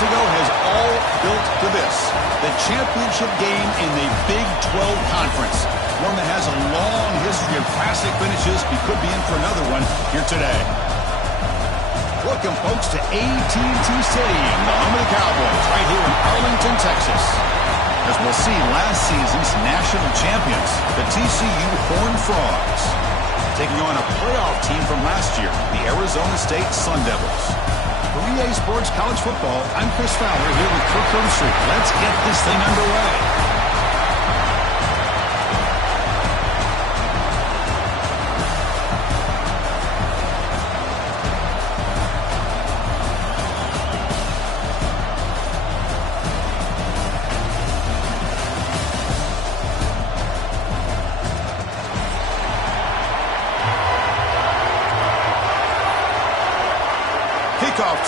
ago has all built to this. The championship game in the Big 12 Conference. One that has a long history of classic finishes. We could be in for another one here today. Welcome, folks, to AT&T Stadium, the home of the Cowboys, right here in Arlington, Texas. As we'll see, last season's national champions, the TCU Horned Frogs, taking on a playoff team from last year, the Arizona State Sun Devils. For EA Sports College Football, I'm Chris Fowler here with Kirk Herbstreit. Let's get this thing underway.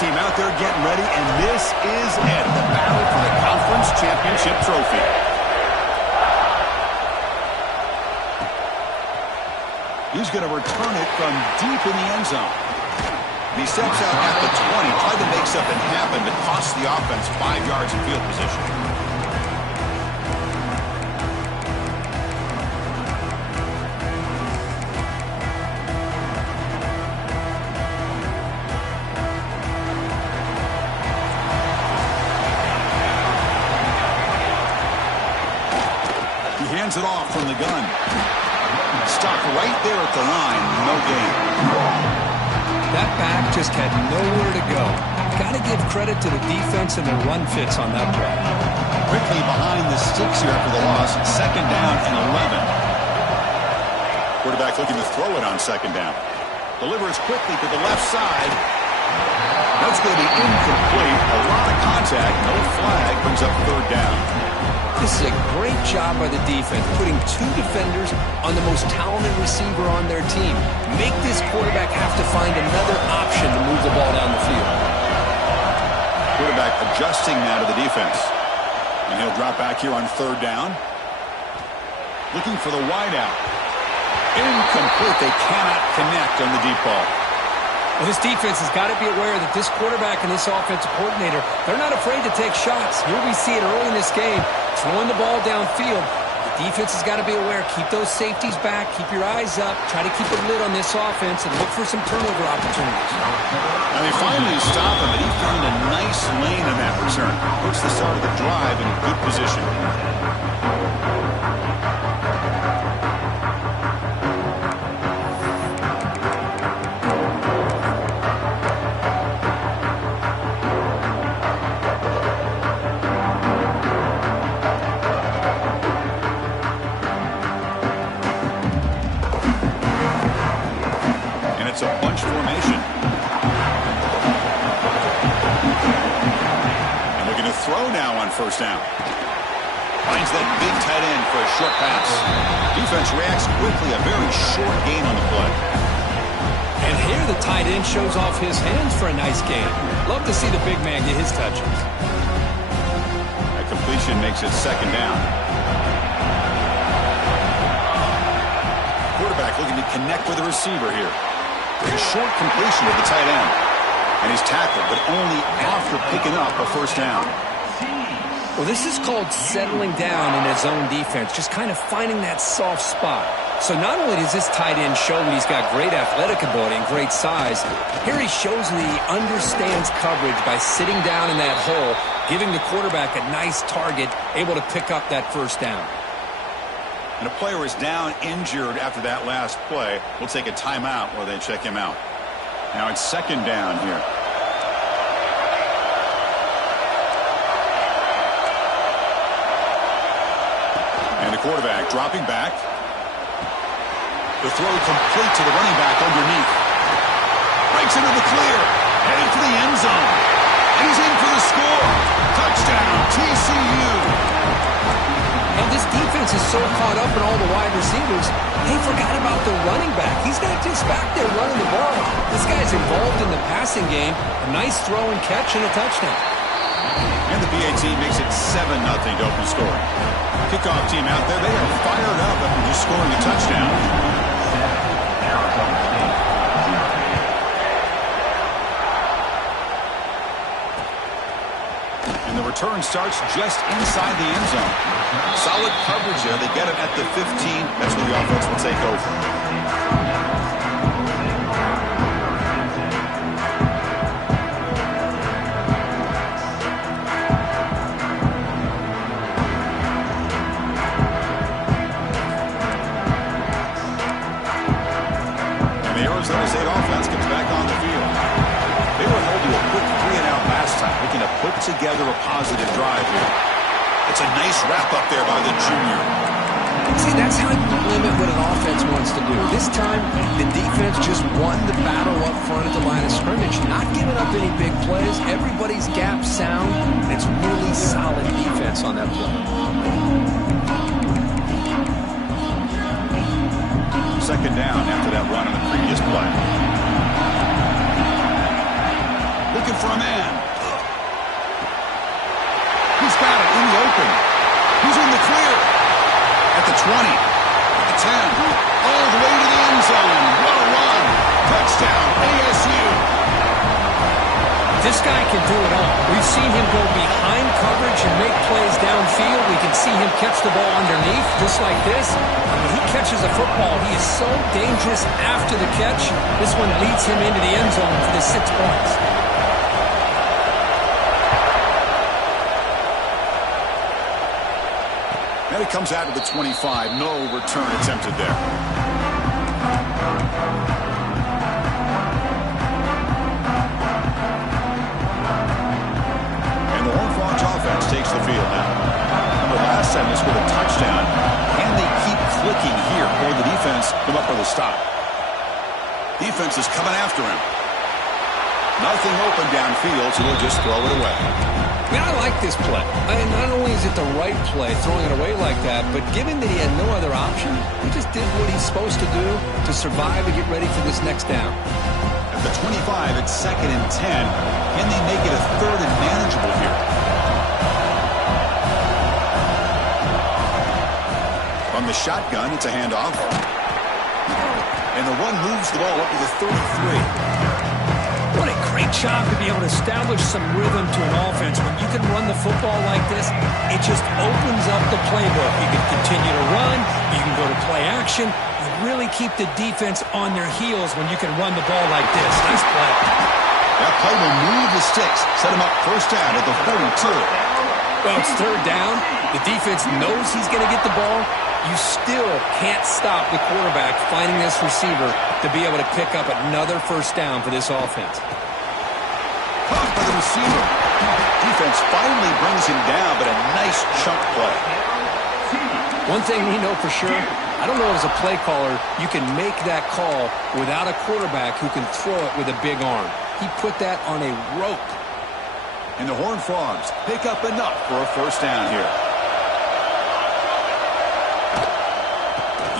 Team out there getting ready, and this is it, the battle for the conference championship trophy. He's going to return it from deep in the end zone. He steps out at the 20, tried to make something happen, but cost the offense 5 yards in field position. Hands it off from the gun. Stopped right there at the line. No gain. That back just had nowhere to go. Got to give credit to the defense and their run fits on that play. Quickly behind the sticks here after the loss. 2nd down and 11. Quarterback looking to throw it on 2nd down. Delivers quickly to the left side. That's going to be incomplete. A lot of contact. No flag. Brings up 3rd down. This is a great job by the defense, putting 2 defenders on the most talented receiver on their team. Make this quarterback have to find another option to move the ball down the field. Quarterback adjusting now to the defense. And he'll drop back here on 3rd down. Looking for the wideout. Incomplete. They cannot connect on the deep ball. Well, this defense has got to be aware that this quarterback and this offensive coordinator, they're not afraid to take shots. Here we see it early in this game, throwing the ball downfield. The defense has got to be aware. Keep those safeties back. Keep your eyes up. Try to keep a lid on this offense and look for some turnover opportunities. And they finally stop him, and he found a nice lane on that return. Puts the start of the drive in a good position. It's a bunch formation. And looking to throw now on 1st down. Finds that big tight end for a short pass. Defense reacts quickly. A very short gain on the play. And here the tight end shows off his hands for a nice gain. Love to see the big man get his touches. That completion makes it 2nd down. Quarterback looking to connect with the receiver here. A short completion to the tight end. And he's tackled, but only after picking up a 1st down. Well, this is called settling down in his own defense, just kind of finding that soft spot. So not only does this tight end show that he's got great athletic ability and great size, here he shows that he understands coverage by sitting down in that hole, giving the quarterback a nice target, able to pick up that 1st down. And a player is down injured after that last play. We'll take a timeout while they check him out. Now it's 2nd down here. And the quarterback dropping back. The throw complete to the running back underneath. Breaks into the clear. Headed for the end zone. And he's in for the score. Touchdown, TCU. And this defense is so caught up in all the wide receivers, they forgot about the running back. He's not just back there running the ball. This guy's involved in the passing game. A nice throw and catch and a touchdown. And the PAT makes it 7-0 to open scoring. Kickoff team out there, they are fired up after just scoring a touchdown. And the return starts just inside the end zone. Solid coverage there. They get him at the 15. That's where the offense will take over. Arizona State offense comes back on the field. They were held to a quick 3-and-out last time, looking to put together a positive drive here. It's a nice wrap-up there by the junior. See, that's how you limit what an offense wants to do. This time, the defense just won the battle up front at the line of scrimmage, not giving up any big plays. Everybody's gap sound, and it's really solid defense on that play. Second down after that run on the previous play. Looking for a man. He's got it in the open. He's in the clear. At the 20. At the 10. All the way to the end zone. What a run. Touchdown, ASU. This guy can do it all. We've seen him go behind coverage and make plays downfield. We can see him catch the ball underneath, just like this. When he catches a football, he is so dangerous after the catch. This one leads him into the end zone for the 6 points. And it comes out of the 25. No return attempted there. Takes the field now. Remember last time this with a touchdown. Can they keep clicking here or the defense come up with a stop? Defense is coming after him. Nothing open downfield, so they'll just throw it away. Yeah, I like this play. I mean, not only is it the right play, throwing it away like that, but given that he had no other option, he just did what he's supposed to do to survive and get ready for this next down. At the 25, it's 2nd and 10. Can they make it a 3rd and manageable here? From the shotgun, it's a handoff. And the one moves the ball up to the 33. What a great job to be able to establish some rhythm to an offense. When you can run the football like this, it just opens up the playbook. You can continue to run. You can go to play action. You really keep the defense on their heels when you can run the ball like this. Nice play. That play will move the sticks. Set him up first down at the 42. Well, it's 3rd down. The defense knows he's going to get the ball. You still can't stop the quarterback finding this receiver to be able to pick up another first down for this offense. Caught by the receiver. Defense finally brings him down, but a nice chunk play. One thing we know for sure, I don't know as a play caller, you can make that call without a quarterback who can throw it with a big arm. He put that on a rope. And the Horned Frogs pick up enough for a first down here.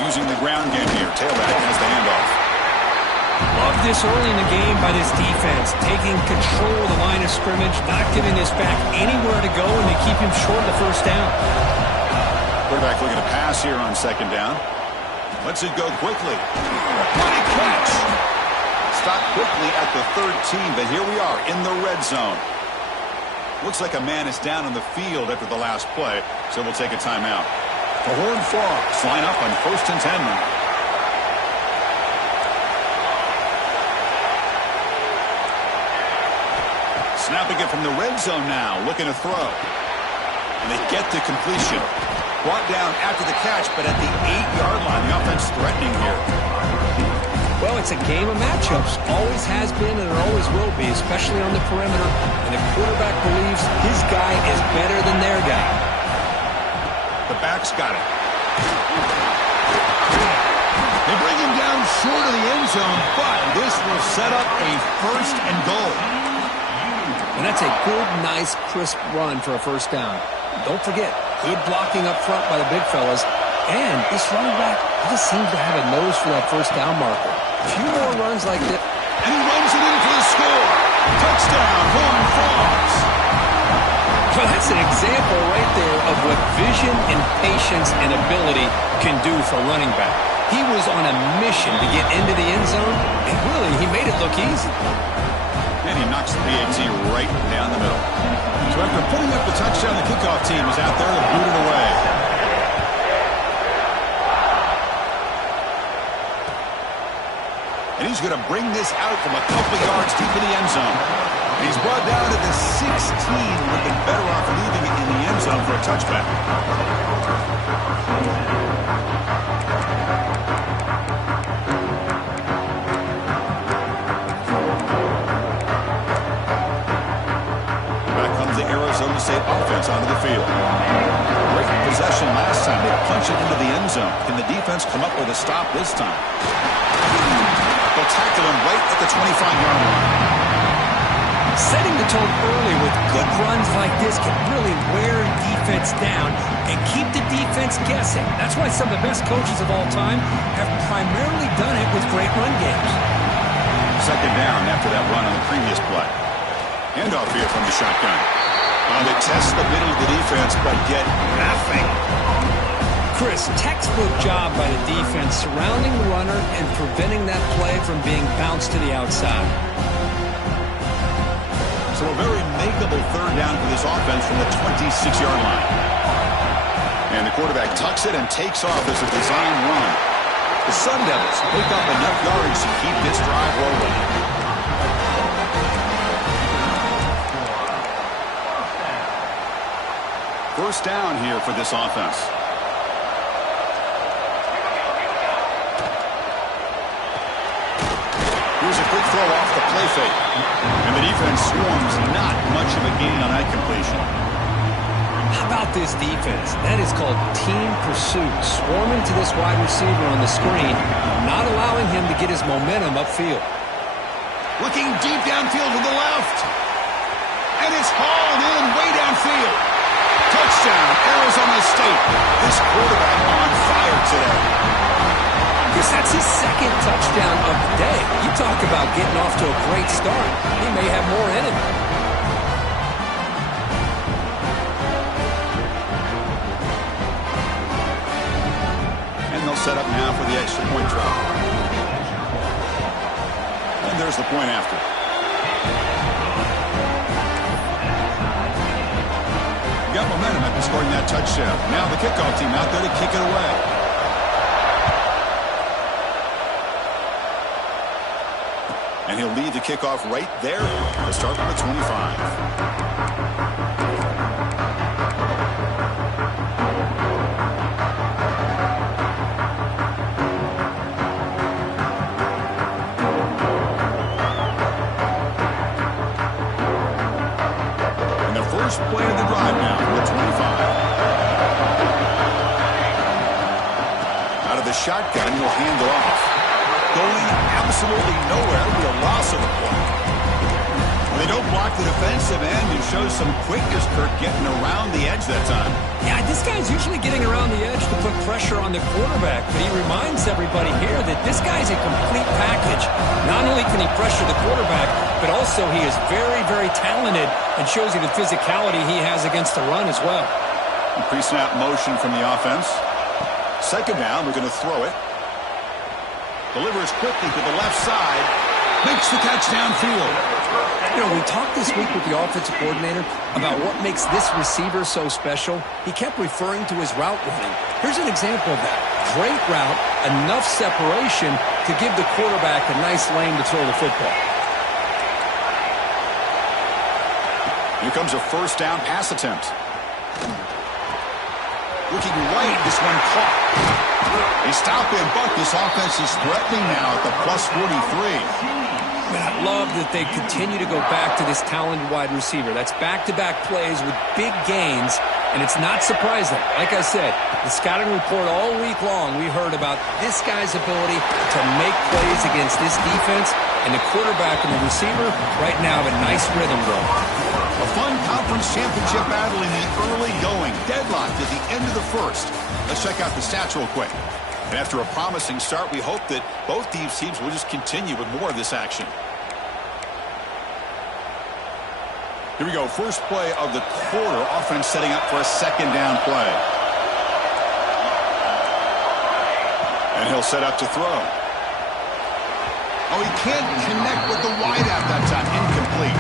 Using the ground game here. Tailback has the handoff. Love this early in the game by this defense. Taking control of the line of scrimmage, not giving this back anywhere to go, and they keep him short of the first down. Quarterback looking to pass here on 2nd down. Lets it go quickly. What a catch! Stopped quickly at the 13, but here we are in the red zone. Looks like a man is down on the field after the last play, so we'll take a timeout. The Horned Frogs line up on 1st and 10 now. Snapping it from the red zone now, looking to throw. And they get the completion. Brought down after the catch, but at the 8-yard line, the offense threatening here. Well, it's a game of matchups. Always has been and it always will be, especially on the perimeter. And the quarterback believes his guy is better than their guy. The back's got it. They bring him down short of the end zone, but this will set up a 1st and goal. And that's a good, nice, crisp run for a first down. Don't forget, good blocking up front by the big fellas. And this running back, he just seems to have a nose for that first down marker. A few more runs like this. And he runs it in for the score. Touchdown, Horned Frogs. Well, that's an example right there of what vision and patience and ability can do for a running back. He was on a mission to get into the end zone, and really, he made it look easy. And he knocks the PAT right down the middle. So After putting up the touchdown, the kickoff team is out there to boot it away. And he's going to bring this out from a couple yards deep in the end zone. And he's brought down to the 16. Would have been better off leaving it in the end zone for a touchback. Arizona State offense onto the field. Great possession last time. They punch it into the end zone. Can the defense come up with a stop this time? They'll tackle him right at the 25-yard line. Setting the tone early with good runs like this can really wear defense down and keep the defense guessing. That's why some of the best coaches of all time have primarily done it with great run games. Second down after that run on the previous play. Handoff here from the shotgun. They test the middle of the defense, but get nothing. Chris, textbook job by the defense surrounding the runner and preventing that play from being bounced to the outside. So a very makeable third down for this offense from the 26-yard line. And the quarterback tucks it and takes off as a design run. The Sun Devils pick up enough yards to keep this drive rolling. First down here for this offense. Here's a quick throw off the play fake. And the defense swarms, not much of a gain on that completion. How about this defense? That is called team pursuit. Swarming to this wide receiver on the screen, not allowing him to get his momentum upfield. Looking deep downfield to the left. And it's hauled in way downfield. Touchdown, Arizona State. This quarterback on fire today. Chris, that's his second touchdown of the day. You talk about getting off to a great start. He may have more in him. And they'll set up now for the extra point try. And there's the point after. Got momentum after scoring that touchdown. Now the kickoff team out there to kick it away. And he'll lead the kickoff right there to start with the 25. First play of the drive now from the 25. Out of the shotgun, he'll hand it off. Going absolutely nowhere. It'll be a loss of a point. When they don't block the defensive end, it shows some quickness, Kirk, getting around the edge that time. Yeah, this guy's usually getting around the edge to put pressure on the quarterback, but he reminds everybody here that this guy's a complete package. Not only can he pressure the quarterback, but also he is very, very talented and shows you the physicality he has against the run as well. Pre-snap motion from the offense. Second down, we're going to throw it. Delivers quickly to the left side. Makes the catch downfield. You know, we talked this week with the offensive coordinator about what makes this receiver so special. He kept referring to his route running. Here's an example of that. Great route, enough separation to give the quarterback a nice lane to throw the football. Here comes a first down pass attempt. Looking right, this one caught. They stop him, but this offense is threatening now at the plus 43. Man, I love that they continue to go back to this talented wide receiver. That's back-to-back plays with big gains, and it's not surprising. Like I said, the scouting report all week long, we heard about this guy's ability to make plays against this defense, and the quarterback and the receiver right now have a nice rhythm going. A fun conference championship battle in the early going. Deadlocked at the end of the first. Let's check out the stats real quick. And after a promising start, we hope that both these teams will just continue with more of this action. Here we go. First play of the quarter. Offense setting up for a second down play. And he'll set up to throw. Oh, he can't connect with the wideout that time. Incomplete.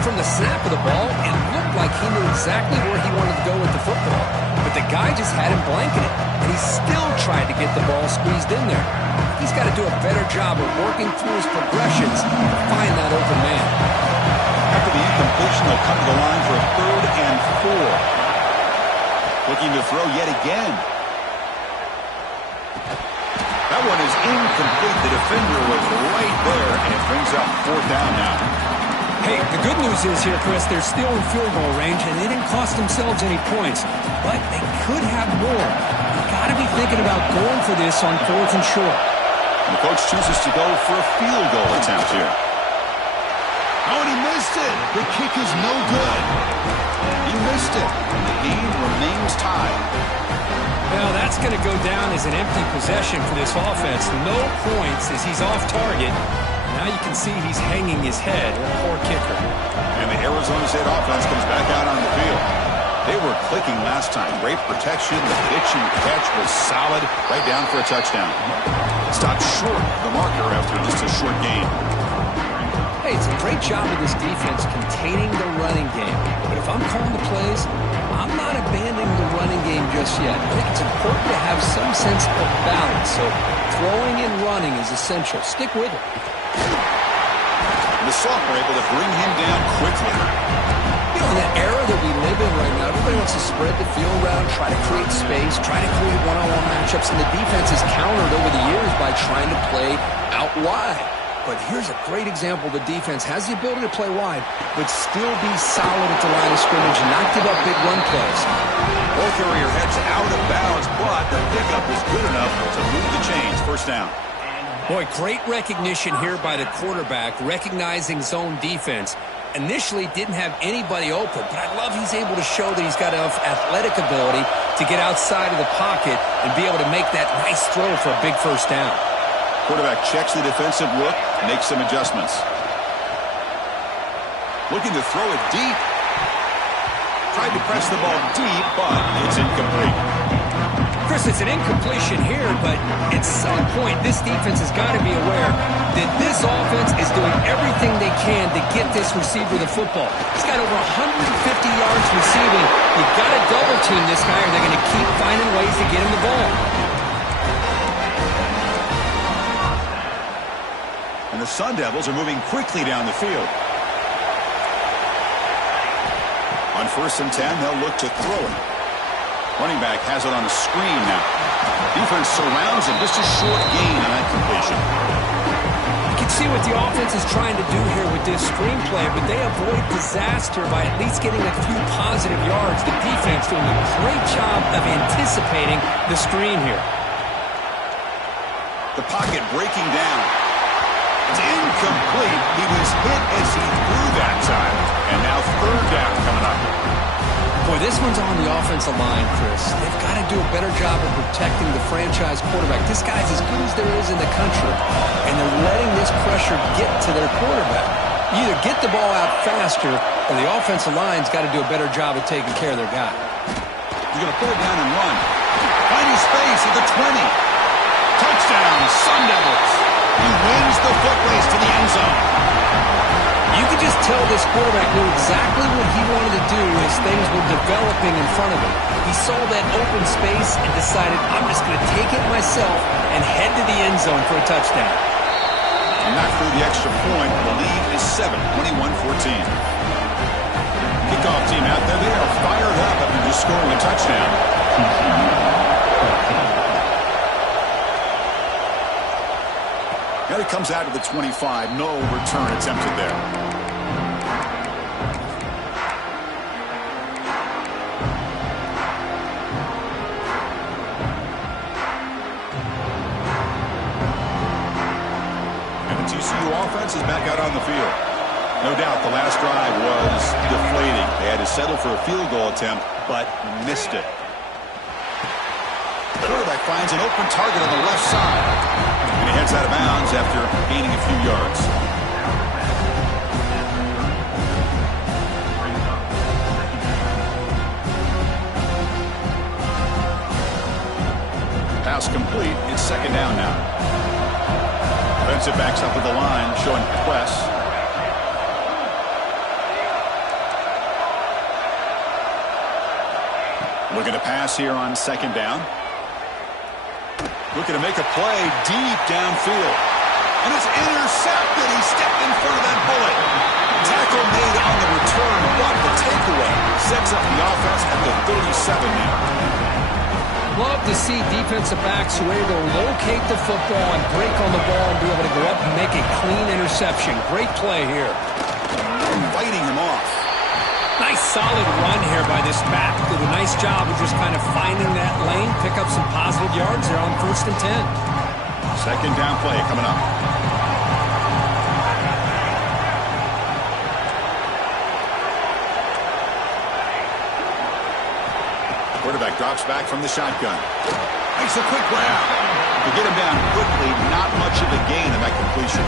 From the snap of the ball, it looked like he knew exactly where he wanted to go with the football. But the guy just had him blanketed, and he still tried to get the ball squeezed in there. He's got to do a better job of working through his progressions to find that open man. After the incompletion, they'll come to the line for a 3rd and 4. Looking to throw yet again. That one is incomplete. The defender was right there, and it brings up 4th down now. Hey, the good news is here, Chris, they're still in field goal range, and they didn't cost themselves any points. But they could have more. You've got to be thinking about going for this on 4th and short. And the coach chooses to go for a field goal attempt here. Oh, and he missed it. The kick is no good. He missed it, and the game remains tied. Well, that's going to go down as an empty possession for this offense. No points as he's off target. Now you can see he's hanging his head. Poor kicker. And the Arizona State offense comes back out on the field. They were clicking last time. Great protection. The pitch and catch was solid. Right down for a touchdown. Stopped short of the marker after just a short gain. Hey, it's a great job of this defense containing the running game. But if I'm calling the plays, I'm not abandoning the running game just yet. I think it's important to have some sense of balance. So throwing and running is essential. Stick with it. The sophomore able to bring him down quickly. You know, in the era that we live in right now, everybody wants to spread the field around, try to create space, try to create one-on-one matchups, and the defense has countered over the years by trying to play out wide. But here's a great example. The defense has the ability to play wide, but still be solid at the line of scrimmage and not give up big run plays. Ball carrier heads out of bounds, but the pickup is good enough to move the chains. 1st down. Boy, great recognition here by the quarterback, recognizing zone defense. Initially didn't have anybody open, but I love he's able to show that he's got enough athletic ability to get outside of the pocket and be able to make that nice throw for a big 1st down. Quarterback checks the defensive look, makes some adjustments. Looking to throw it deep. Tried to press the ball deep, but it's incomplete. Chris, it's an incompletion here, but at some point, this defense has got to be aware that this offense is doing everything they can to get this receiver the football. He's got over 150 yards receiving. You've got to double team this guy, or they're going to keep finding ways to get him the ball. And the Sun Devils are moving quickly down the field. On 1st and 10, they'll look to throw it. Running back has it on a screen now. Defense surrounds him. Just a short gain on that completion. You can see what the offense is trying to do here with this screen play, but they avoid disaster by at least getting a few positive yards. The defense doing a great job of anticipating the screen here. The pocket breaking down. It's incomplete. He was hit as he threw that time. And now 3rd down coming up. Boy, this one's on the offensive line, Chris. They've got to do a better job of protecting the franchise quarterback. This guy's as good as there is in the country, and they're letting this pressure get to their quarterback. You either get the ball out faster, or the offensive line's got to do a better job of taking care of their guy. He's going to put it down and run. Finding space at the 20. Touchdown, Sun Devils. He wins the foot race to the end zone. You could just tell this quarterback knew exactly what he wanted to do as things were developing in front of him. He saw that open space and decided, I'm just going to take it myself and head to the end zone for a touchdown. And not through the extra point. The lead is 7, 21-14. Kickoff team out there. They are fired up after just scoring a touchdown. Now he comes out to the 25. No return attempted there. And the TCU offense is back out on the field. No doubt the last drive was deflating. They had to settle for a field goal attempt, but missed it. The quarterback finds an open target on the left side. And he heads out of bounds after gaining a few yards. Pass complete. It's 2nd down now. Defensive backs up at the line, showing press. Looking to pass here on second down. Looking to make a play deep downfield. And it's intercepted. He stepped in front of that bullet. Tackle made on the return, but the takeaway sets up the offense at the 37 now. Love to see defensive backs who are able to locate the football and break on the ball and be able to go up and make a clean interception. Great play here. Fighting him off. Nice solid run here by this back. Did a nice job of just kind of finding that lane, pick up some positive yards there on 1st and 10. Second down play coming up. Quarterback drops back from the shotgun. Makes a quick grab. To get him down quickly, not much of a gain in that completion.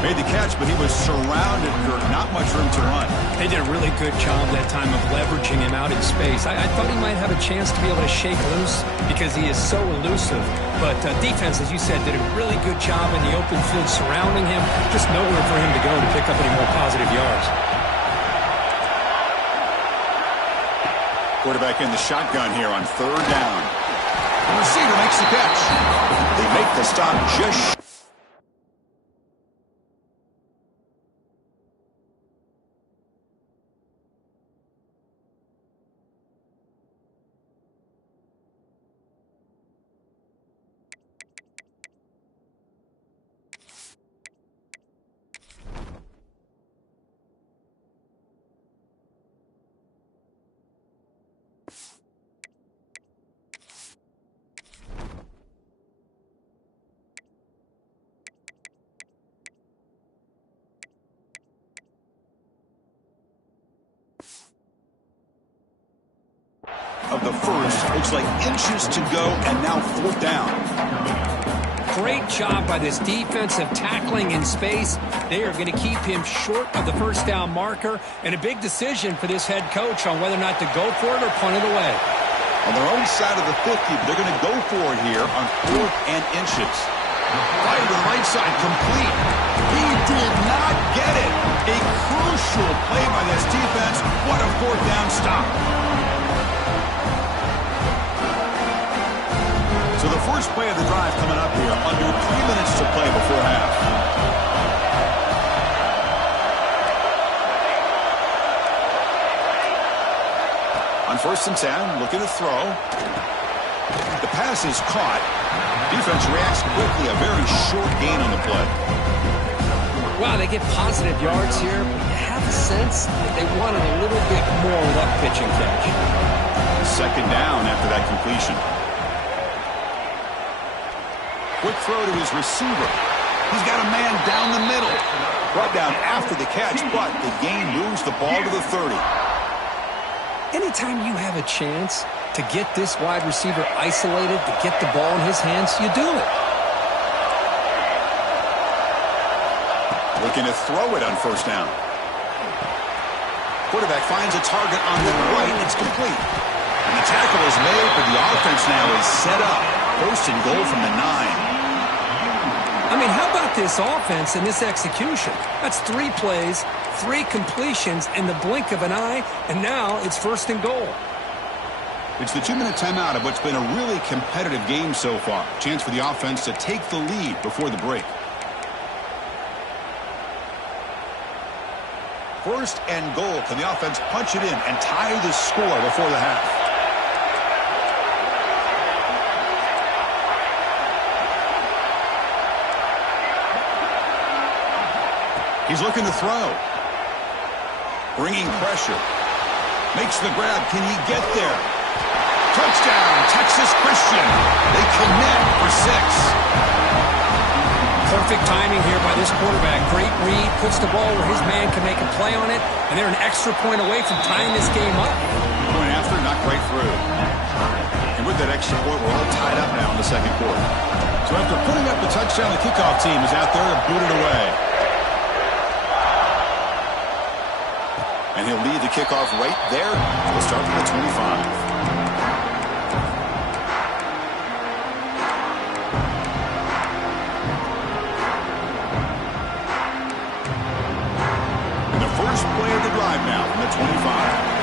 Made the catch, but he was surrounded, Kirk. Not much room to run. They did a really good job that time of leveraging him out in space. I thought he might have a chance to be able to shake loose because he is so elusive. But defense, as you said, did a really good job in the open field surrounding him. Just nowhere for him to go to pick up any more positive yards. Quarterback in the shotgun here on 3rd down. The receiver makes the catch. They make the stop just of the first. Looks like inches to go, and now 4th down. Great job by this defensive tackling in space. They are going to keep him short of the 1st down marker, and a big decision for this head coach on whether or not to go for it or punt it away. On their own side of the 50, but they're going to go for it here on 4th and inches. Right to the right side, complete. He did not get it. A crucial play by this defense. What a 4th down stop. So the first play of the drive coming up here, under 3 minutes to play before half. On 1st and 10, looking to throw. The pass is caught. Defense reacts quickly, a very short gain on the play. Wow, they get positive yards here, but you have a sense that they wanted a little bit more with that pitch and catch. 2nd down after that completion. Quick throw to his receiver. He's got a man down the middle. Brought down after the catch, but the gain moves the ball to the 30. Anytime you have a chance to get this wide receiver isolated, to get the ball in his hands, you do it. Looking to throw it on 1st down. Quarterback finds a target on the right. It's complete. And the tackle is made, but the offense now is set up. 1st and goal from the 9. I mean, how about this offense and this execution? That's 3 plays, 3 completions in the blink of an eye, and now it's 1st and goal. It's the 2-minute timeout of what's been a really competitive game so far. Chance for the offense to take the lead before the break. 1st and goal. Can the offense punch it in and tie the score before the half? He's looking to throw. Bringing pressure. Makes the grab. Can he get there? Touchdown, Texas Christian. They connect for 6. Perfect timing here by this quarterback. Great read. Puts the ball where his man can make a play on it. And they're an extra point away from tying this game up. Going after, not quite through. And with that extra point, we're all tied up now in the 2nd quarter. So after putting up the touchdown, the kickoff team is out there to boot it away. And he'll lead the kickoff right there. We'll start from the 25. And the first play of the drive now from the 25.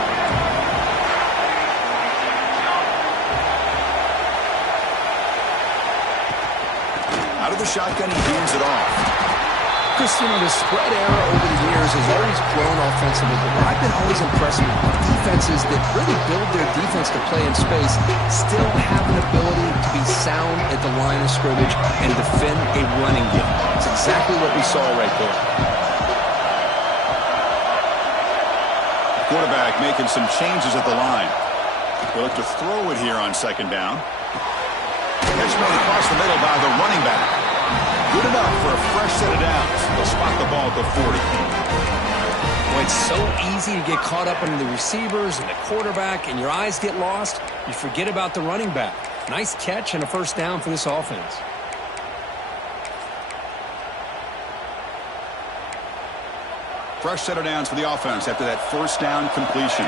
shotgun, he hands it off. Chris, you know, the spread era over the years has always grown offensively, but what I've been always impressed with defenses that really build their defense to play in space still have an ability to be sound at the line of scrimmage and defend a running game. It's exactly what we saw right there. Quarterback making some changes at the line. They'll look to throw it here on second down. Catch made across the middle by the running back. Good enough for a fresh set of downs. They'll spot the ball at the 40. Boy, it's so easy to get caught up in the receivers and the quarterback, and your eyes get lost. You forget about the running back. Nice catch and a first down for this offense. Fresh set of downs for the offense after that first down completion.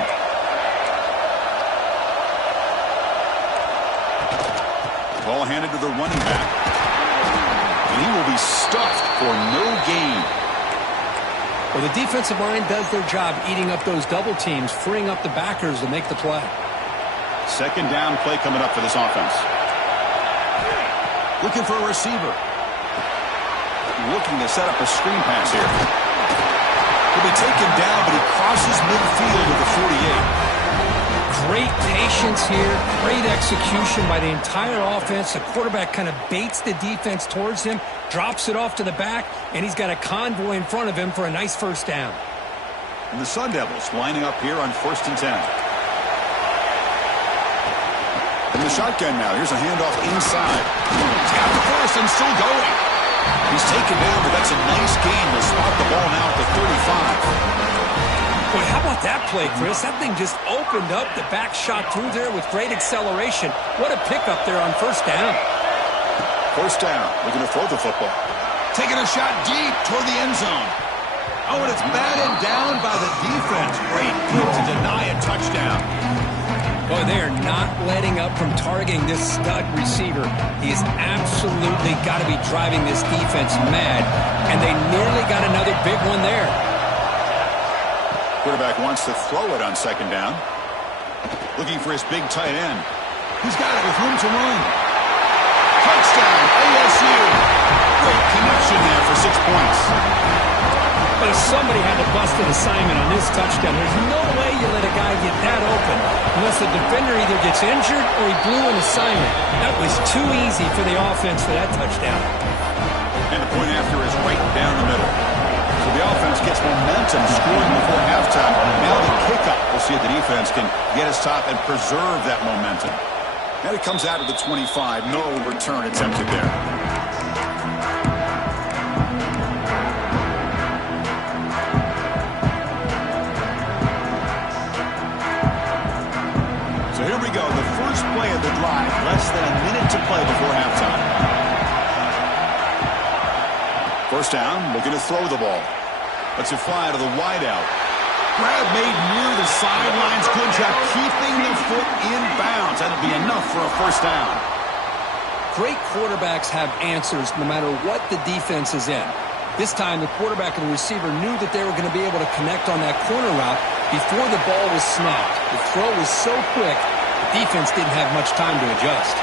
Ball handed to the running back. And he will be stuffed for no gain. Well, the defensive line does their job eating up those double teams, freeing up the backers to make the play. Second down play coming up for this offense. Looking for a receiver. Looking to set up a screen pass here. He'll be taken down, but he crosses midfield at the 48. Great patience here, great execution by the entire offense. The quarterback kind of baits the defense towards him, drops it off to the back, and he's got a convoy in front of him for a nice first down. And the Sun Devils lining up here on 1st and 10. In the shotgun now, here's a handoff inside. He's got the first and still going. He's taken down, but that's a nice gain. They'll spot the ball now at the 35. Boy, how about that play, Chris? That thing just opened up. The back shot through there with great acceleration. What a pickup there on first down. First down, looking to throw the football. Taking a shot deep toward the end zone. Oh, and it's batted down by the defense. Great play to deny a touchdown. Boy, they are not letting up from targeting this stud receiver. He's absolutely got to be driving this defense mad, and they nearly got another big one there. Quarterback wants to throw it on second down. Looking for his big tight end. He's got it with room to run. Touchdown, ASU. Great connection there for 6 points. But if somebody had to bust an assignment on this touchdown, there's no way you let a guy get that open unless the defender either gets injured or he blew an assignment. That was too easy for the offense for that touchdown. And the point after is right down the middle. So the offense gets momentum scoring before halftime. Now the kickoff. We'll see if the defense can get his top and preserve that momentum. And it comes out of the 25. No return attempted there. So here we go. The first play of the drive. Less than a minute to play before halftime. First down, looking to throw the ball. Lets it fly to the wideout. Grab made near the sidelines. Good job keeping the foot in bounds. That'll be enough for a first down. Great quarterbacks have answers no matter what the defense is in. This time, the quarterback and the receiver knew that they were going to be able to connect on that corner route before the ball was snapped. The throw was so quick, the defense didn't have much time to adjust.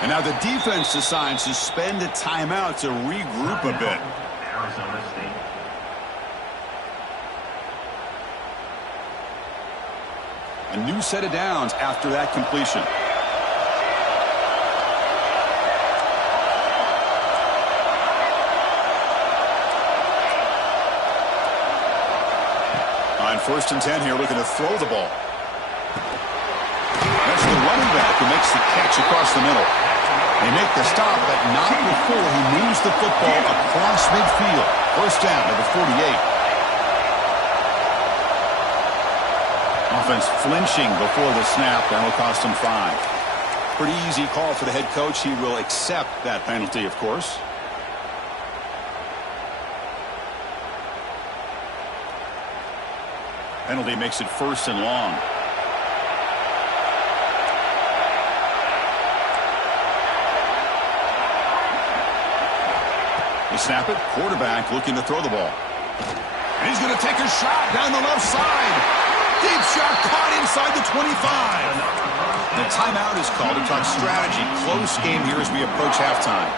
And now the defense decides to spend a timeout to regroup a bit. Arizona State. A new set of downs after that completion. On 1st and 10 here, looking to throw the ball. That's the running back who makes the catch across the middle. They make the stop, but not before he moves the football across midfield. First down to the 48. Offense flinching before the snap. That will cost him 5. Pretty easy call for the head coach. He will accept that penalty, of course. Penalty makes it 1st and long. They snap it. Quarterback looking to throw the ball. And he's going to take a shot down the left side. Deep shot caught inside the 25. The timeout is called to talk strategy. Close game here as we approach halftime.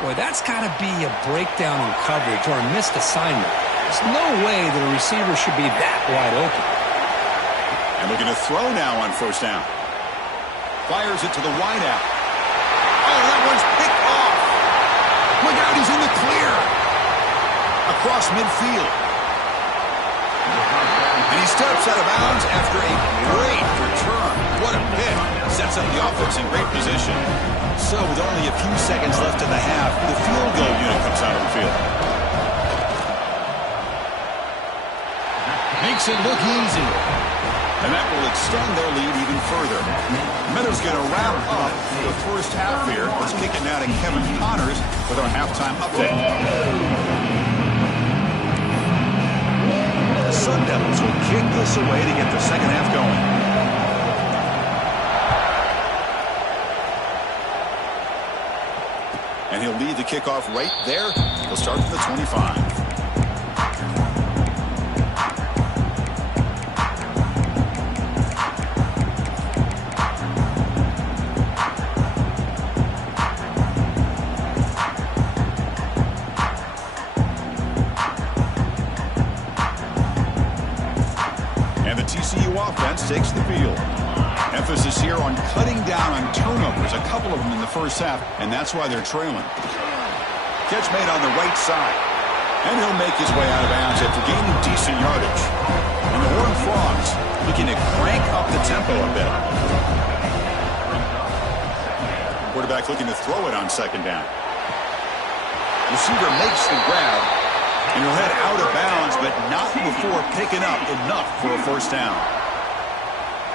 Boy, that's got to be a breakdown in coverage or a missed assignment. There's no way that a receiver should be that wide open. And looking to throw now on first down. Fires it to the wideout. Oh, that one's picked off. Look out, he's in the clear. Across midfield. And he steps out of bounds after a great return. What a pick. Sets up the offense in great position. So with only a few seconds left in the half, the field goal unit comes out of the field. Makes it look easy. And that will extend their lead even further. Meadows going to wrap up the first half here. Let's kick it now to Kevin Connors with our halftime update. The Sun Devils will kick this away to get the second half going. And he'll lead the kickoff right there. He'll start from the 25. And the TCU offense takes the field. Emphasis here on cutting down on turnovers, a couple of them in the first half, and that's why they're trailing. Catch made on the right side, and he'll make his way out of bounds after gaining decent yardage. And the Horned Frogs looking to crank up the tempo a bit. Quarterback looking to throw it on second down. Receiver makes the grab, and he'll head out of bounds, but not before picking up enough for a first down.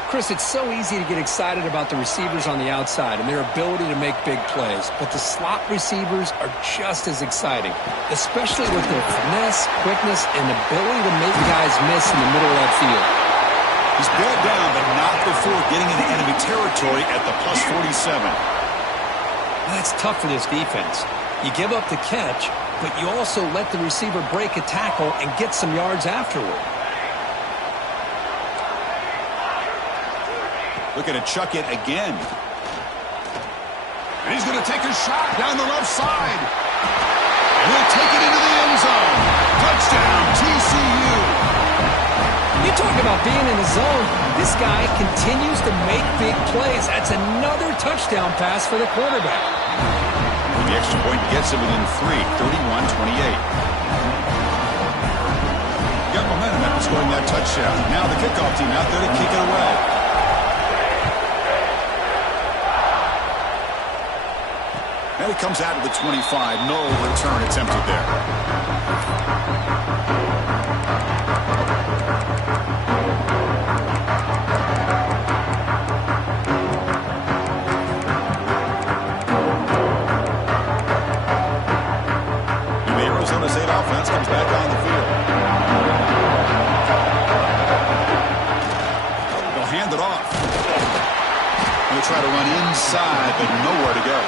Chris, it's so easy to get excited about the receivers on the outside and their ability to make big plays, but the slot receivers are just as exciting, especially with their finesse, quickness, and ability to make guys miss in the middle of that field. He's brought down, but not before getting into enemy territory at the plus 47. Well, that's tough for this defense. You give up the catch, but you also let the receiver break a tackle and get some yards afterward. Looking to chuck it again. And he's going to take a shot down the left side. And he'll take it into the end zone. Touchdown, TCU. You talk about being in the zone. This guy continues to make big plays. That's another touchdown pass for the quarterback. And the extra point gets him within 3, 31-28. Got momentum after scoring that touchdown. Now the kickoff team out there to kick it away. And he comes out of the 25. No return attempted there. And the Arizona State offense comes back on the field. They'll hand it off. They'll try to run inside, but nowhere to go.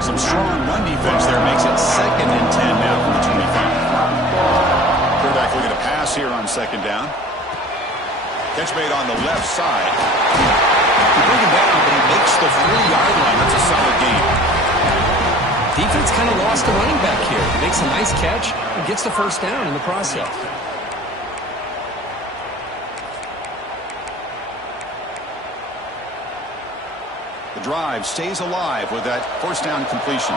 Some strong run defense there makes it 2nd and 10 now from the 25. Quarterback looking to pass here on second down. Catch made on the left side. He bring him down, but he makes the 3-yard line. That's a solid gain. Defense kind of lost the running back here. He makes a nice catch and gets the first down in the process. The drive stays alive with that first down completion.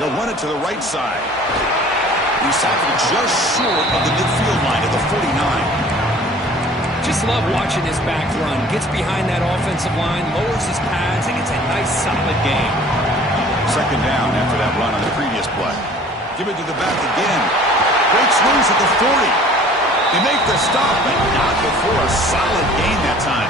They'll run it to the right side. He's tackled just short of the midfield line at the 49. Just love watching this back run. Gets behind that offensive line, lowers his pads, and gets a nice, solid gain. Second down after that run on the previous play. Give it to the back again. Breaks loose at the 40. They make the stop, but not before a solid gain that time.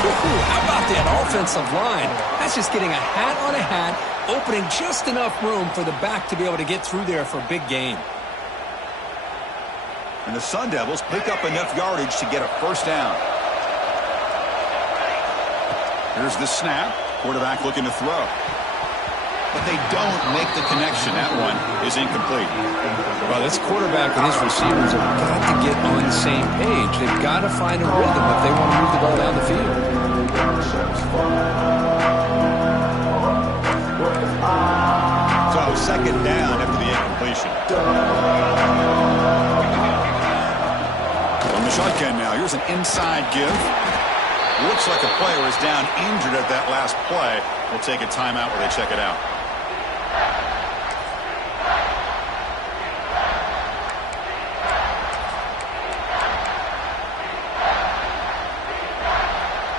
How about that offensive line? That's just getting a hat on a hat, opening just enough room for the back to be able to get through there for a big gain. And the Sun Devils pick up enough yardage to get a first down. Here's the snap. Quarterback looking to throw. But they don't make the connection. That one is incomplete. Well, this quarterback and his receivers have got to get on the same page. They've got to find a rhythm if they want to move the ball down the field. So second down after the incompletion. From the shotgun now, here's an inside give. Looks like a player is down injured at that last play. We'll take a timeout where they check it out.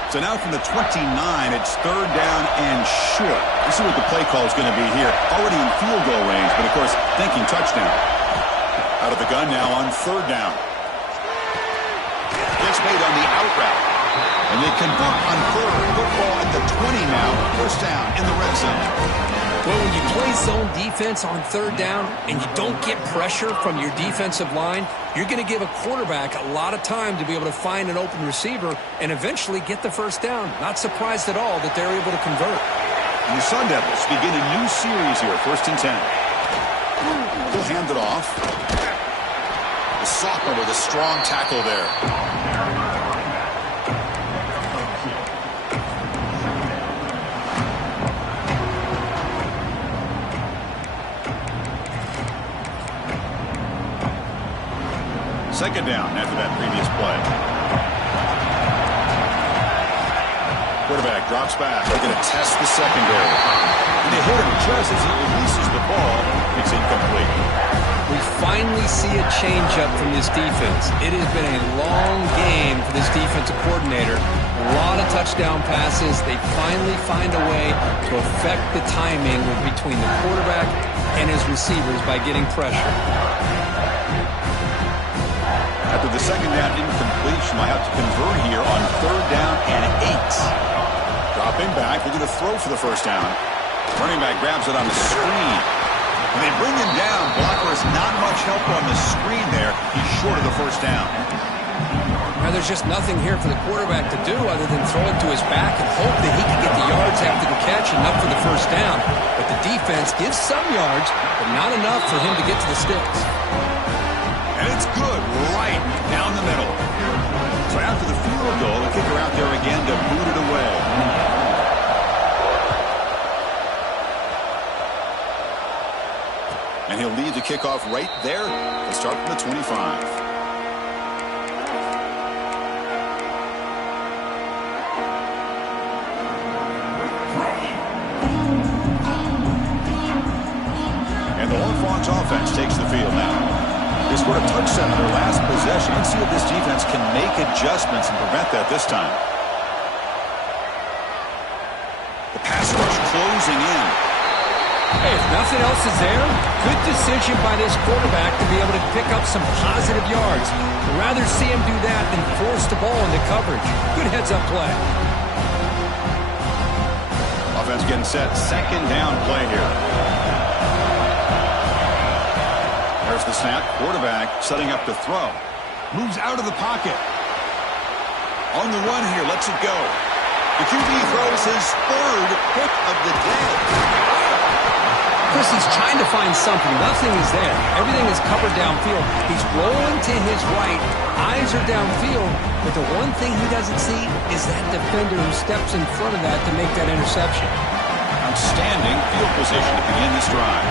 So now from the 29, it's third down and short. Let's see what the play call is going to be here. Already in field goal range, but of course, thinking touchdown. Out of the gun now on third down. It's made on the out route. And they convert on third. Football at the 20 now. First down in the red zone. Well, when you play zone defense on third down and you don't get pressure from your defensive line, you're going to give a quarterback a lot of time to be able to find an open receiver and eventually get the first down. Not surprised at all that they're able to convert. And the Sun Devils begin a new series here. First and 10. They'll hand it off. The sophomore with a strong tackle there. Second down after that previous play. Quarterback drops back. They're going to test the secondary. And they hit him just as he releases the ball. It's incomplete. We finally see a change-up from this defense. It has been a long game for this defensive coordinator. A lot of touchdown passes. They finally find a way to affect the timing between the quarterback and his receivers by getting pressure. After the second down incompletion, I have to convert here on third down and 8. Dropping back, looking to throw for the first down. Running back grabs it on the screen. And they bring him down. Blocker is not much help on the screen there. He's short of the first down. Now, there's just nothing here for the quarterback to do other than throw it to his back and hope that he can get the yards after the catch, enough for the first down. But the defense gives some yards, but not enough for him to get to the sticks. And it's good, right down the middle. So after the field goal, the kicker out there again to boot it away. And he'll lead the kickoff right there. They start from the 25. And the Hornets offense takes the field now. They scored a touchdown in their last possession. Let's see if this defense can make adjustments and prevent that this time. The pass rush closing in. Hey, if nothing else is there, good decision by this quarterback to be able to pick up some positive yards. I'd rather see him do that than force the ball into coverage. Good heads-up play. Offense getting set. Second down play here. There's the snap. Quarterback setting up to throw. Moves out of the pocket. On the run here. Lets it go. The QB throws his third pick of the day. Chris, he's trying to find something. Nothing is there. Everything is covered downfield. He's rolling to his right. Eyes are downfield. But the one thing he doesn't see is that defender who steps in front of that to make that interception. Outstanding field position to begin this drive.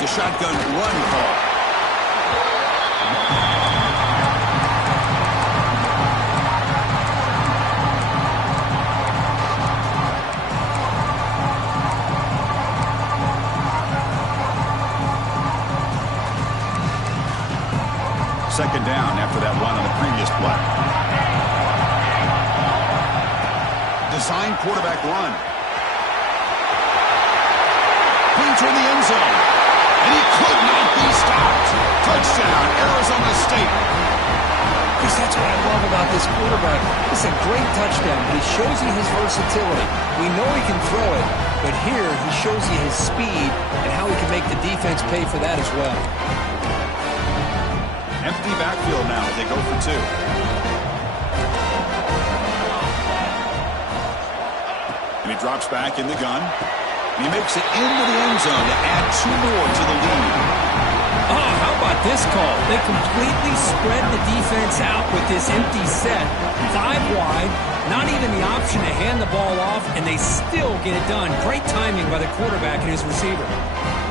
The shotgun run call. Second down after that run on the previous play. Design quarterback run. Put toward the end zone. And he could not be stopped. Touchdown, Arizona State. Because that's what I love about this quarterback. It's a great touchdown, but he shows you his versatility. We know he can throw it, but here he shows you his speed and how he can make the defense pay for that as well. Empty backfield now. They go for two. And he drops back in the gun. And he makes it into the end zone to add two more to the lead. Oh, how about this call? They completely spread the defense out with this empty set. 5 wide, not even the option to hand the ball off, and they still get it done. Great timing by the quarterback and his receiver.